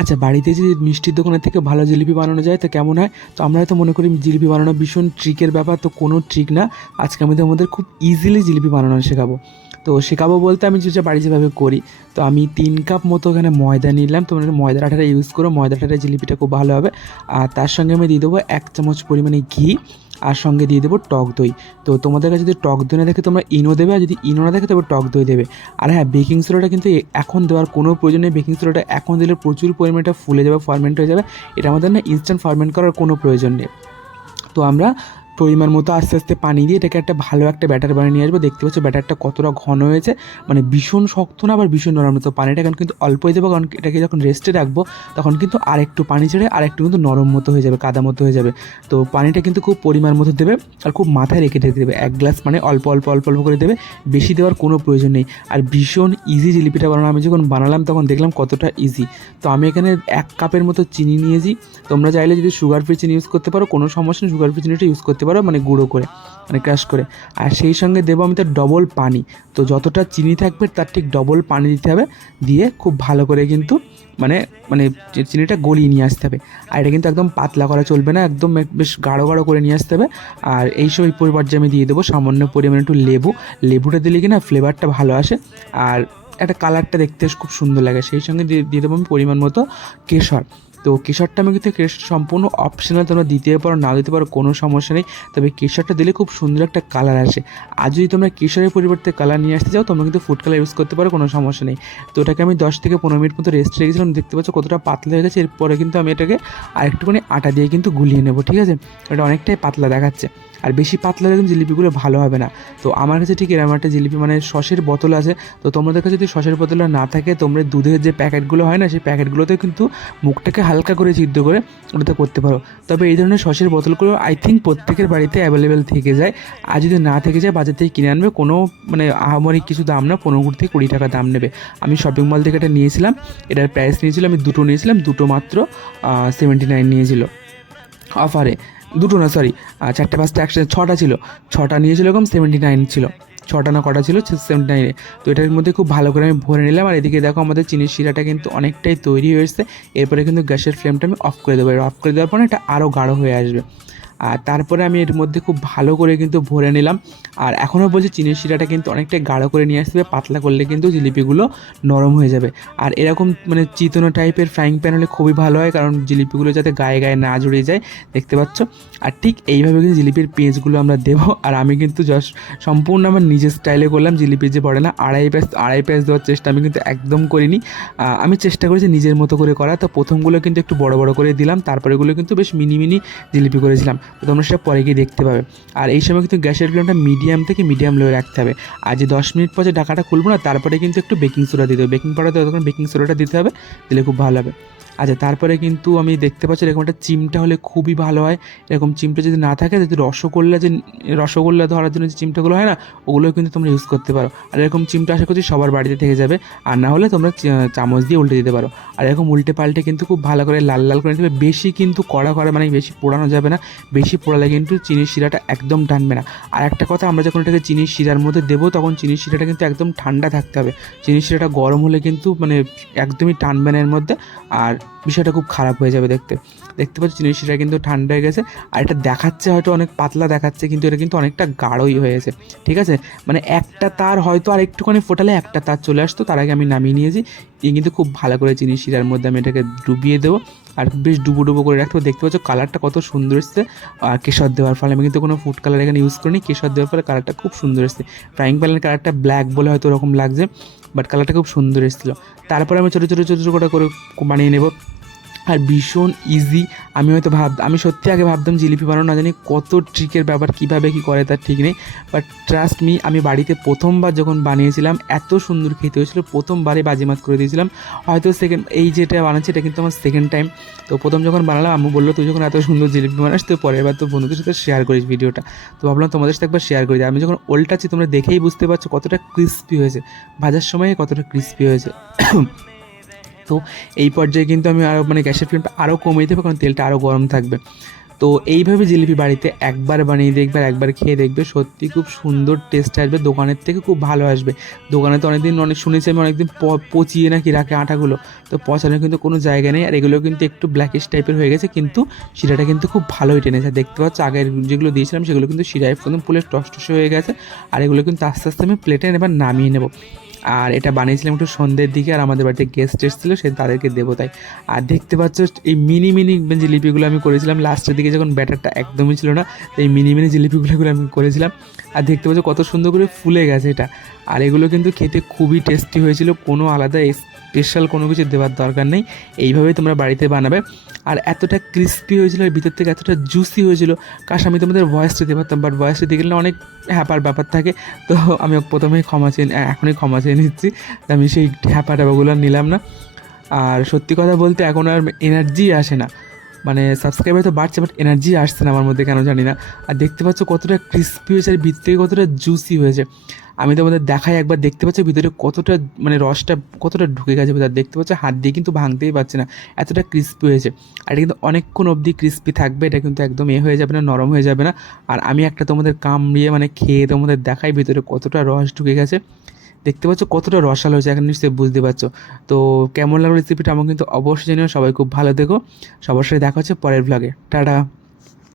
আচ্ছা বাড়িতে যদি মিষ্টির দোকানের থেকে ভালো জিলিপি বানানো যায়, তো কেমন হয়? তো আমরা হয়তো মনে করি জিলিপি বানানো ভীষণ ট্রিকের ব্যাপার, তো কোনো ট্রিক না। আজকে আমি তোমাদের খুব ইজিলি জিলিপি বানানো শেখাবো। তো শেখাবো বলতে আমি যেটা বাড়ি যেভাবে করি, তো আমি তিন কাপ মতো এখানে ময়দা নিলাম। তোমরা ময়দা আঠাটা ইউজ করো ময়দা আঠাটা জিলিপিটা খুব ভালো হবে। আর তার সঙ্গে আমি দিয়ে দেবো এক চামচ পরিমাণে ঘি। আর সঙ্গে দিয়ে দেবো টক দই। তো তোমাদের কাছে যদি টক দই না দেখে তোমরা ইনো দেবে, আর যদি ইনো না দেখে তবে টক দই দেবে। আর হ্যাঁ বেকিং সোডাটা কিন্তু এখন দেওয়ার কোনো প্রয়োজন নেই। বেকিং সোডাটা এখন দিলে প্রচুর পরিমাণটা ফুলে যাবে ফার্মেন্ট হয়ে যাবে। এটা আমাদের না ইনস্ট্যান্ট ফার্মেন্ট করার কোনো প্রয়োজন নেই। তো আমরা পরিমাণ মতো আস্তে আস্তে পানি দিয়ে এটাকে একটা ভালো একটা ব্যাটার বানিয়ে নিয়ে আসব। দেখতে পাচ্ছ ব্যাটারটা কতটা ঘন হয়েছে। মানে ভীষণ শক্ত না, আবার ভীষণ নরম। না। তো পানিটা এখন কিন্তু অল্পই দেবো, কারণ এটাকে যখন রেস্টে রাখব, তখন কিন্তু আর একটু পানি ছেড়ে আর একটু কিন্তু নরম মতো হয়ে যাবে, কাদা মতো হয়ে যাবে। তো পানিটা কিন্তু খুব পরিমাণ মতো দেবে আর খুব মাথায় রেখে রেখে দেবে। এক গ্লাস মানে অল্প অল্প অল্প অল্প করে দেবে। বেশি দেওয়ার কোনো প্রয়োজন নেই। আর ভীষণ ইজি জিলিপিটা বানানো। আমি যখন বানালাম, তখন দেখলাম কতটা ইজি তো আমি এখানে এক কাপের মতো চিনি নিয়েছি। তোমরা চাইলে যদি সুগার ফ্রি চিনি ইউজ করতে পারো, কোনো সমস্যা সুগার ফ্রি চিনিটা ইউজ করতে পারো। মানে গুঁড়ো করে মানে ক্রাশ করে। আর সেই সঙ্গে দেবো আমি তার ডবল পানি। তো যতটা চিনি থাকবে, তার ঠিক ডবল পানি দিতে হবে। দিয়ে খুব ভালো করে কিন্তু মানে মানে চিনিটা গলিয়ে নিয়ে আসতে হবে। আর এটা কিন্তু একদম পাতলা করা চলবে না, একদম এক- বেশ গাঢ় গাঢ় করে নিয়ে আসতে হবে। আর এই সব পরিবর্তে আমি দিয়ে দেবো, সামান্য পরিমাণে একটু লেবু। লেবুটা দিলে কি না ফ্লেভারটা ভালো আসে। আর একটা কালারটা দেখতে খুব সুন্দর লাগে। সেই সঙ্গে দিয়ে দিয়ে দেবো আমি পরিমাণ মতো কেশর। তো কেশরটা আমি কিন্তু সম্পূর্ণ অপশনাল তোমরা দিতে পারো না দিতে পারো, কোনো সমস্যা নেই। তবে কেশরটা দিলে খুব সুন্দর একটা কালার আসে। আর যদি তোমরা কেশরের পরিবর্তে কালার নিয়ে আসতে চাও, তোমরা কিন্তু ফুড কালার ইউজ করতে পারো, কোনো সমস্যা নেই। তো ওটাকে আমি দশ থেকে পনেরো মিনিট মতো রেস্ট রেখেছিলাম, দেখতে পাচ্ছ কতটা পাতলা হয়ে গেছে। এরপরে কিন্তু আমি এটাকে আরেকটুখানি আটা দিয়ে কিন্তু গুলিয়ে নেব, ঠিক আছে? এটা অনেকটাই পাতলা দেখাচ্ছে। আর বেশি পাতলা কিন্তু জিলিপিগুলো ভালো হবে না। তো আমার কাছে ঠিক এরকম একটা জিলিপি মানে সসের বোতল আছে। তো তোমাদের কাছে যদি সসের বোতল না থাকে, তোমরা দুধের যে প্যাকেটগুলো হয় না, সেই প্যাকেটগুলোতে কিন্তু মুখটাকে হালকা করে সিদ্ধ করে ওটাতে করতে পারো। তবে এই ধরনের সসের বোতলগুলো আই থিঙ্ক প্রত্যেকের বাড়িতে অ্যাভেলেবেল থেকে যায়। আর যদি না থেকে যায়, বাজার থেকে কিনে আনবে। কোনো মানে আহামরি কিছু দাম না, পনেরো থেকে কুড়ি টাকা দাম নেবে। আমি শপিং মল থেকে এটা নিয়েছিলাম। এটার প্রাইস নিয়েছিল, আমি দুটো নিয়েছিলাম। দুটো মাত্র সেভেন্টি নাইন নিয়েছিল। অফারে দুটো না সরি চারটে, পাঁচটা একসাথে, ছটা ছিল। ছটা নিয়েছিল এরকম সেভেন্টি নাইন ছিল। ছটা না, কটা ছিল সেভেন্টি নাইনে তো এটার মধ্যে খুব ভালো করে আমি ভরে নিলাম। আর এদিকে দেখো আমাদের চিনির শিরাটা কিন্তু অনেকটাই তৈরি হয়েছে। এরপরে কিন্তু গ্যাসের ফ্লেমটা আমি অফ করে দেবো। অফ করে দেওয়ার পরে এটা আরও গাঢ় হয়ে আসবে। আর তারপরে আমি এর মধ্যে খুব ভালো করে কিন্তু ভরে নিলাম। আর এখনও বলছি চিনির শিরাটা কিন্তু অনেকটাই গাঢ় করে নিয়ে আসতে হবে পাতলা করলে কিন্তু জিলিপিগুলো নরম হয়ে যাবে। আর এরকম মানে চিতনো টাইপের ফ্রাইং প্যান হলে খুবই ভালো হয়, কারণ জিলিপিগুলো যাতে গায়ে গায়ে না জড়িয়ে যায়, দেখতে পাচ্ছ? আর ঠিক এইভাবে কিন্তু জিলিপির পেঁচগুলো আমরা দেবো। আর আমি কিন্তু জাস্ট সম্পূর্ণ আমার নিজের স্টাইলে করলাম জিলিপির যে পড়ে না, আড়াই প্যাঁচ আড়াই প্যাঁচ দেওয়ার চেষ্টা আমি কিন্তু একদম করিনি। আমি চেষ্টা করেছি নিজের মতো করে করা তো প্রথমগুলো কিন্তু একটু বড় বড় করে দিলাম, তারপরেগুলো কিন্তু বেশ মিনি মিনি জিলিপি করেছিলাম। তো তোমরা সেটা পরে গিয়ে দেখতে পাবে। আর এই সময় কিন্তু গ্যাসের ফ্লেমটা মিডিয়াম থেকে মিডিয়াম লোয়ে রাখতে হবে। আর যে দশ মিনিট পর যে ঢাকাটা খুলবো না, তারপরে কিন্তু একটু বেকিং সোডা দিতে হবে বেকিং পাউডার তখন বেকিং সোডাটা দিতে হবে, দিলে খুব ভালো হবে। আচ্ছা তারপরে কিন্তু আমি দেখতে পাচ্ছি এরকম একটা চিমটা হলে খুবই ভালো হয়। এরকম চিমটা যদি না থাকে, যদি রসগোল্লা যে, রসগোল্লা ধরার জন্য যে চিমটাগুলো হয় না ওগুলো কিন্তু তোমরা ইউজ করতে পারো। আর এরকম চিমটা আশা করছি সবার বাড়িতে থেকে যাবে। আর না হলে তোমরা চামচ দিয়ে উল্টে দিতে পারো। আর এরকম উল্টে পাল্টে কিন্তু খুব ভালো করে লাল লাল করে নিতে হবে। বেশি কিন্তু কড়া করা মানে বেশি পোড়ানো যাবে না। বেশি পোড়ালে কিন্তু চিনির শিরাটা একদম টানবে না। আর একটা কথা, আমরা যখন এটাকে চিনির শিরার মধ্যে দেবো, তখন চিনির শিরাটা কিন্তু একদম ঠান্ডা থাকতে হবে। চিনির শিরাটা গরম হলে কিন্তু মানে একদমই টানবে না এর মধ্যে, আর বিষয়টা খুব খারাপ হয়ে যাবে দেখতে। দেখতে পাচ্ছি, চিনির শিরা কিন্তু ঠান্ডা হয়ে গেছে। আর এটা দেখাচ্ছে হয়তো অনেক পাতলা দেখাচ্ছে, কিন্তু এটা কিন্তু অনেকটা গাঢ়ই হয়েছে। ঠিক আছে? মানে একটা তার হয়তো আর একটুখানি ফোটালে একটা তার চলে আসতো, তার আগে আমি নামিয়ে নিয়েছি। কিন্তু খুব ভালো করে চিনির শিরার মধ্যে আমি এটাকে ডুবিয়ে দেবো। আর বেশ ডুবো ডুবো করে রাখতে। দেখতে পাচ্ছ কালারটা কত সুন্দর এসছে। আর কেশর দেওয়ার ফলে আমি কিন্তু কোনো ফুড কালার এখানে ইউজ করিনি। কেশর দেওয়ার ফলে কালারটা খুব সুন্দর এসছে। ফ্রাইং প্যানের কালারটা ব্ল্যাক বলে হয়তো ওরকম লাগছে বাট কালারটা খুব সুন্দর এসেছিল। তারপরে আমি ছোটো ছোটো ছোটো ছোটো করে বানিয়ে নেব। আর ভীষণ ইজি আমি হয়তো ভাব আমি সত্যি আগে ভাবতাম জিলিপি বানানো, না জানি কত ট্রিকের ব্যাপার, কীভাবে কী করে তার ঠিক নেই। বাট ট্রাস্ট মি আমি বাড়িতে প্রথমবার যখন বানিয়েছিলাম, এত সুন্দর খেতে হয়েছিল। প্রথমবারে বাজিমাত করে দিয়েছিলাম। হয়তো সেকেন্ড এই যেটা বানাচ্ছি, এটা কিন্তু আমার সেকেন্ড টাইম তো প্রথম যখন বানালাম, আম্মু বলল, তুই যখন এত সুন্দর জিলিপি বানাস, তুই পরের বার তো বন্ধুদের সাথে শেয়ার করিস ভিডিওটা। তো ভাবলাম তোমাদের সাথে একবার শেয়ার করি। দিই। আমি যখন ওল্টাচ্ছি, তোমরা দেখেই বুঝতে পারছ কতটা ক্রিস্পি হয়েছে। ভাজার সময় কতটা ক্রিস্পি হয়েছে। তো এই পর্যায়ে কিন্তু আমি আরও মানে গ্যাসের ফ্লেমটা আরও কমিয়ে দেবো, কারণ তেলটা আরও গরম থাকবে। তো এইভাবে জিলিপি বাড়িতে একবার বানিয়ে দেখবে একবার খেয়ে দেখবে। সত্যি খুব সুন্দর টেস্ট আসবে। দোকানের থেকে খুব ভালো আসবে। দোকানে তো অনেকদিন অনেক শুনেছি আমি অনেকদিন পচিয়ে নাকি রাখে আটাগুলো তো পচানোর কিন্তু কোনো জায়গা নেই আর এগুলো কিন্তু একটু ব্ল্যাকিশ টাইপের হয়ে গেছে কিন্তু শিরাটা কিন্তু খুব ভালোই টেনেছে। দেখতে পাচ্ছ আগের যেগুলো দিয়েছিলাম সেগুলো কিন্তু শিরায় একদম ফুলে টসটসে হয়ে গেছে। আর এগুলো কিন্তু আস্তে আস্তে আমি প্লেটে এবার নামিয়ে নেব। আর এটা বানিয়েছিলাম একটু সন্ধ্যের দিকে আর আমাদের বাড়িতে গেস্ট এসেছিল সে তাদেরকে দেবো তাই। আর দেখতে পাচ্ছ এই মিনি মিনি জিলিপিগুলো আমি করেছিলাম। লাস্টের দিকে যখন ব্যাটারটা একদমই ছিল না, এই মিনি মিনি জিলিপিগুলো আমি করেছিলাম। আর দেখতে পাচ্ছ কত সুন্দর করে ফুলে গেছে এটা। আর এগুলো কিন্তু খেতে খুবই টেস্টি হয়েছিল, কোনো আলাদা স্পেশাল কোনো কিছু দেওয়ার দরকার নেই। এইভাবেই তোমরা বাড়িতে বানাবে। আর এতটা ক্রিস্পি হয়েছিল আর ভিতর থেকে এতটা জুসি হয়েছিল। কাশ, আমি তোমাদের ভয়েস দিতে পারতাম বাট ভয়েস দিতে গেলে অনেক হ্যাপার ব্যাপার থাকে। তো আমি প্রথমেই ক্ষমা চেয়ে এখনই ক্ষমা চেয়ে নিচ্ছি। আমি সেই হ্যাপা ট্যাপাগুলো নিলাম না। আর সত্যি কথা বলতে এখন আর এনার্জি আসে না। মানে সাবস্ক্রাইবার তো বাড়ছে বাট এনার্জি আসছে না আমার মধ্যে, কেন জানি না। আর দেখতে পাচ্ছ কতটা ক্রিস্পি হয়েছে, আর ভিতর কতটা জুসি হয়েছে। আমি তোমাদের দেখাই একবার, দেখতে পাচ্ছ ভিতরে কতটা মানে রসটা কতটা ঢুকে গেছে ভিতরে। দেখতে পাচ্ছ হাত দিয়ে কিন্তু ভাঙতেই পারছে না, এতটা ক্রিস্পি হয়েছে। আর এটা কিন্তু অনেকক্ষণ অবধি ক্রিস্পি থাকবে, এটা কিন্তু একদম এ হয়ে যাবে না, নরম হয়ে যাবে না। আর আমি একটা তোমাদের কামড়িয়ে মানে খেয়ে তোমাদের দেখাই ভিতরে কতটা রস ঢুকে গেছে। দেখতে পাচ্ছ কতটা রসালো হয়েছে, এখন নিশ্চয়ই বুঝতে পারছ। তো কেমন লাগল রেসিপিটা আমার কিন্তু অবশ্যই জানিও, সবাই খুব ভালো দেখো সবার সাথে দেখা হচ্ছে পরের ভ্লগে টাটা।